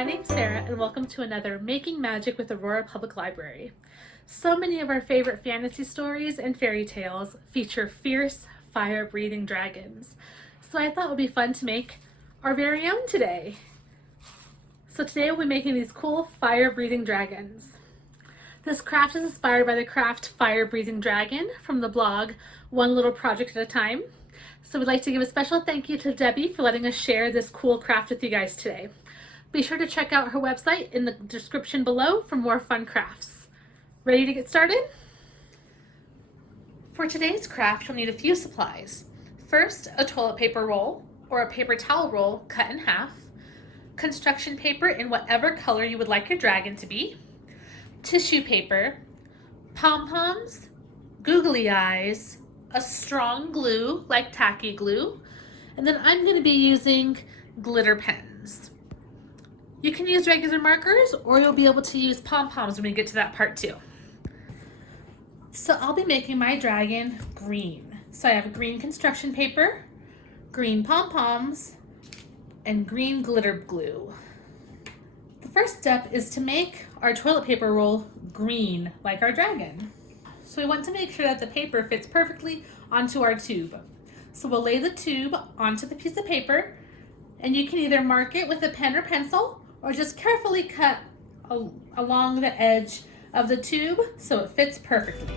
My name's Sarah, and welcome to another Making Magic with Aurora Public Library. So many of our favorite fantasy stories and fairy tales feature fierce, fire-breathing dragons. So I thought it would be fun to make our very own today. So today we'll be making these cool fire-breathing dragons. This craft is inspired by the craft Fire-Breathing Dragon from the blog One Little Project at a Time. So we'd like to give a special thank you to Debbie for letting us share this cool craft with you guys today. Be sure to check out her website in the description below for more fun crafts. Ready to get started? For today's craft, you'll need a few supplies. First, a toilet paper roll or a paper towel roll cut in half, construction paper in whatever color you would like your dragon to be, tissue paper, pom-poms, googly eyes, a strong glue like tacky glue, and then I'm going to be using glitter pens. You can use regular markers, or you'll be able to use pom-poms when we get to that part too. So I'll be making my dragon green. So I have green construction paper, green pom-poms, and green glitter glue. The first step is to make our toilet paper roll green like our dragon. So we want to make sure that the paper fits perfectly onto our tube. So we'll lay the tube onto the piece of paper, and you can either mark it with a pen or pencil, or just carefully cut along the edge of the tube so it fits perfectly.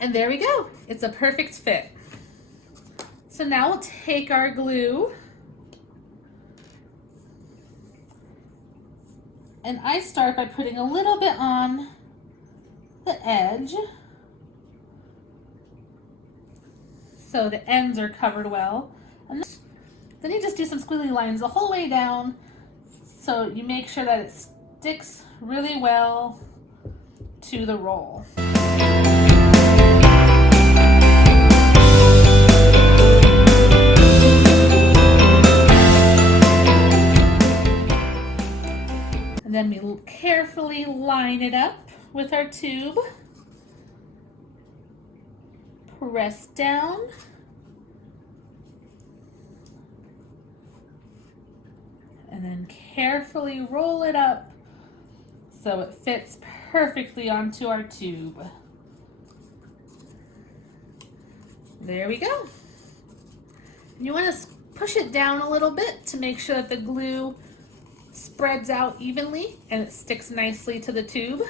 And there we go, it's a perfect fit. So now we'll take our glue, and I start by putting a little bit on the edge so the ends are covered well. And then you just do some squiggly lines the whole way down so you make sure that it sticks really well to the roll. Then we carefully line it up with our tube. Press down. And then carefully roll it up so it fits perfectly onto our tube. There we go. You want to push it down a little bit to make sure that the glue spreads out evenly and it sticks nicely to the tube.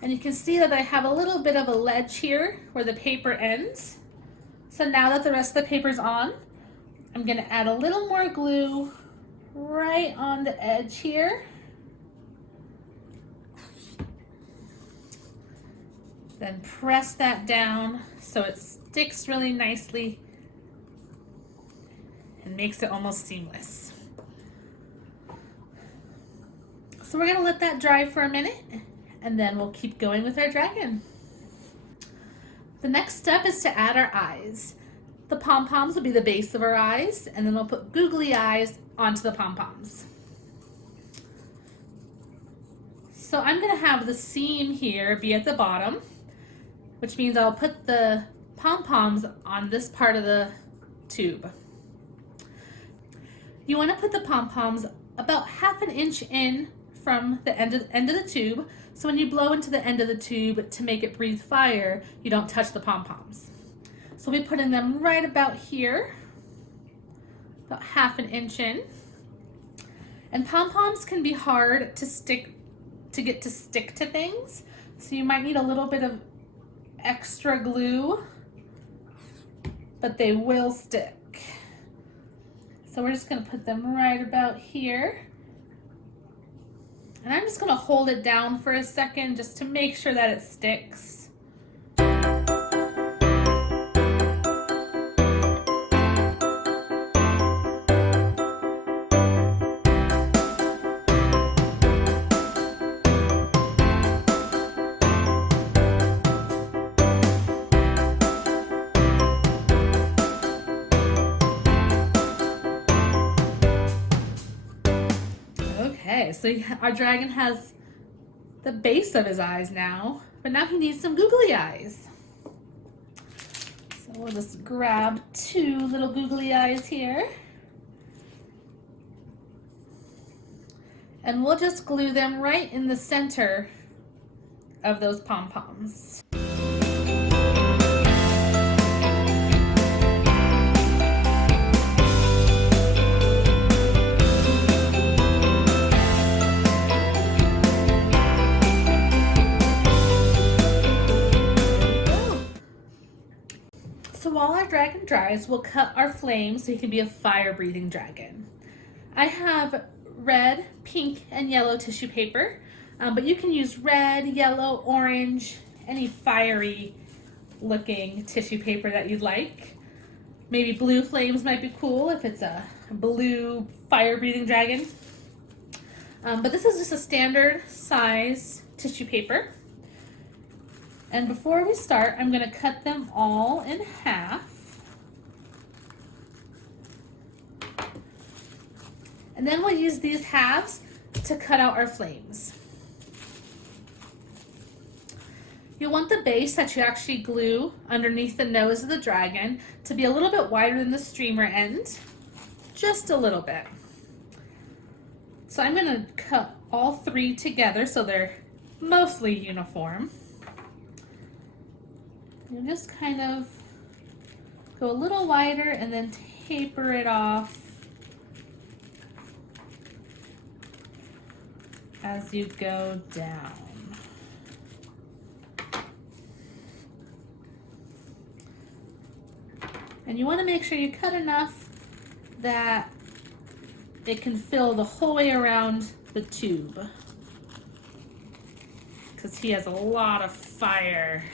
And you can see that I have a little bit of a ledge here where the paper ends. So now that the rest of the paper's on, I'm going to add a little more glue right on the edge here. Then press that down so it sticks really nicely and makes it almost seamless. So we're going to let that dry for a minute, and then we'll keep going with our dragon. The next step is to add our eyes. The pom-poms will be the base of our eyes, and then we'll put googly eyes onto the pom-poms. So I'm going to have the seam here be at the bottom, which means I'll put the pom-poms on this part of the tube. You want to put the pom-poms about half an inch in from the end of the tube, so when you blow into the end of the tube to make it breathe fire, you don't touch the pom-poms. So we'll be putting them right about here, about half an inch in. And pom-poms can be hard to get to stick to things, so you might need a little bit of extra glue, but they will stick. So we're just going to put them right about here. And I'm just going to hold it down for a second just to make sure that it sticks. Okay, so our dragon has the base of his eyes now, but now he needs some googly eyes. So we'll just grab 2 little googly eyes here. And we'll just glue them right in the center of those pom-poms. So while our dragon dries, we'll cut our flame so he can be a fire-breathing dragon. I have red, pink, and yellow tissue paper, but you can use red, yellow, orange, any fiery looking tissue paper that you'd like. Maybe blue flames might be cool if it's a blue fire-breathing dragon. But this is just a standard size tissue paper. And before we start, I'm going to cut them all in half. And then we'll use these halves to cut out our flames. You'll want the base that you actually glue underneath the nose of the dragon to be a little bit wider than the streamer end, just a little bit. So I'm going to cut all 3 together so they're mostly uniform. You just kind of go a little wider and then taper it off as you go down. And you want to make sure you cut enough that it can fill the whole way around the tube, because he has a lot of fire.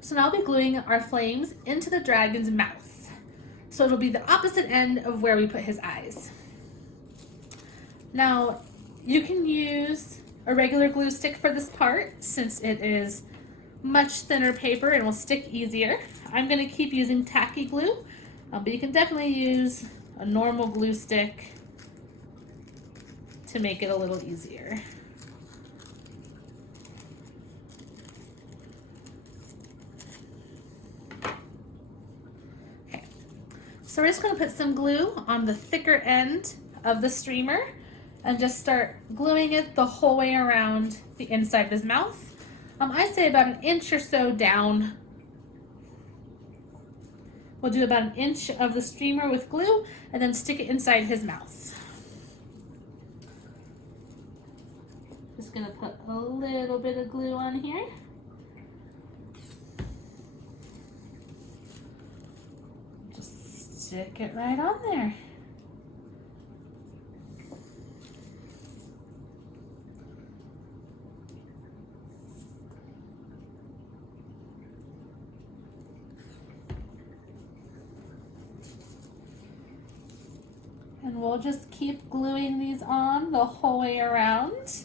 So now I'll be gluing our flames into the dragon's mouth. So it'll be the opposite end of where we put his eyes. Now, you can use a regular glue stick for this part since it is much thinner paper and will stick easier. I'm going to keep using tacky glue, but you can definitely use a normal glue stick to make it a little easier. So we're just going to put some glue on the thicker end of the streamer and just start gluing it the whole way around the inside of his mouth. I say about 1 inch or so down. We'll do about 1 inch of the streamer with glue and then stick it inside his mouth. Just going to put a little bit of glue on here. Stick it right on there. And we'll just keep gluing these on the whole way around.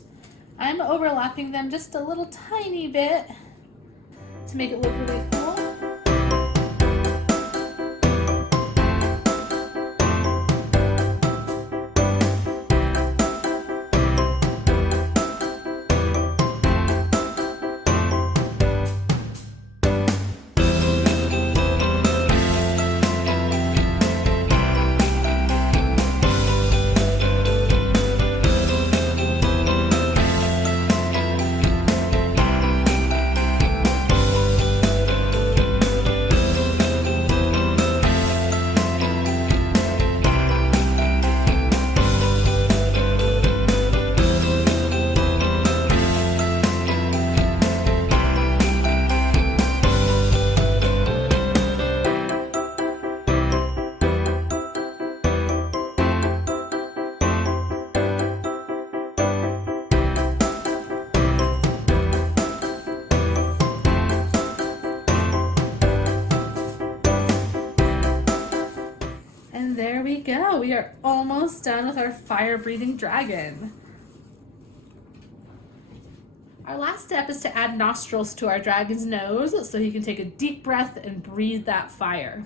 I'm overlapping them just a little tiny bit to make it look really cool. And there we go. We are almost done with our fire-breathing dragon. Our last step is to add nostrils to our dragon's nose so he can take a deep breath and breathe that fire.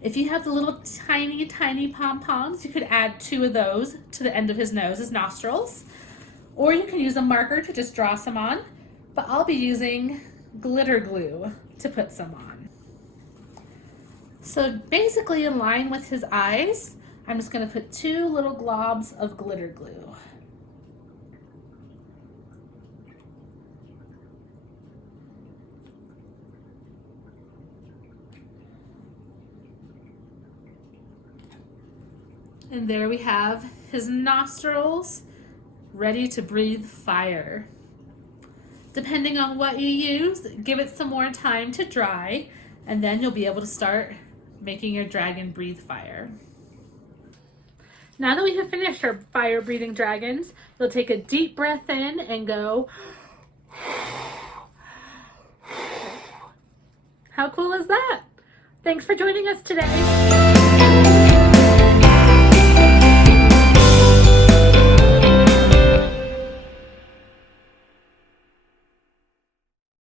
If you have the little tiny pom-poms, you could add 2 of those to the end of his nose as nostrils. Or you can use a marker to just draw some on, but I'll be using glitter glue to put some on. So basically in line with his eyes, I'm just going to put 2 little globs of glitter glue. And there we have his nostrils ready to breathe fire. Depending on what you use, give it some more time to dry, and then you'll be able to start making your dragon breathe fire. Now that we have finished our fire breathing dragons, you'll take a deep breath in and go. How cool is that? Thanks for joining us today.